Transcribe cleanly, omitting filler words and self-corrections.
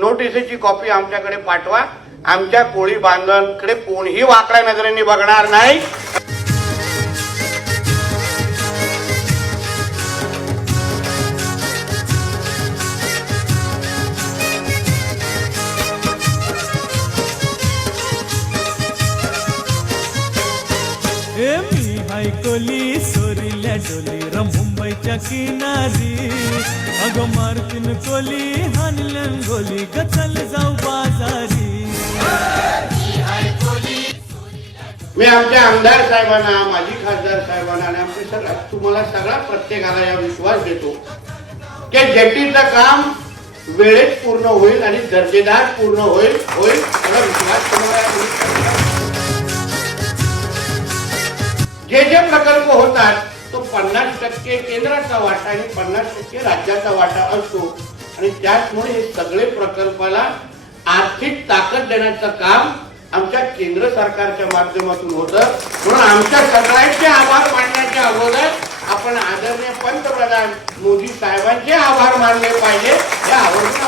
नोटिसीची copy आमच्याकडे पाठवा. आमच्या कोळी बांधवांकडे कोणीही वाकड्या नजरेने बघणार नाही. मी हायकोली सोरील्या डोली र मुंबईच्या किनारी. अगं मारतीन कोली हानलन गोली गचल जाऊ बाजारी. मी आमच्या आमदार साहेबांना, माजी खासदार साहेबांना आणि आमच्या तुम्हाला सगळा प्रत्येकाला या विश्वास देतो की जेटीचं काम वेळेत पूर्ण होईल आणि दर्जेदार पूर्ण होईल असा विश्वास तुम्हाला. जे जे प्रकल्प होतात तो 50% केंद्राचा वाटा आणि 50% राज्याचा वाटा असतो आणि त्याचमुळे हे सगळे प्रकल्पाला आर्थिक ताकद देण्याचं काम आमच्या केंद्र सरकारच्या माध्यमातून होतं. म्हणून आमच्या सगळ्यांचे आभार मानण्याच्या अगोदर आपण आदरणीय पंतप्रधान मोदी साहेबांचे आभार मानले पाहिजे. या आवर्जून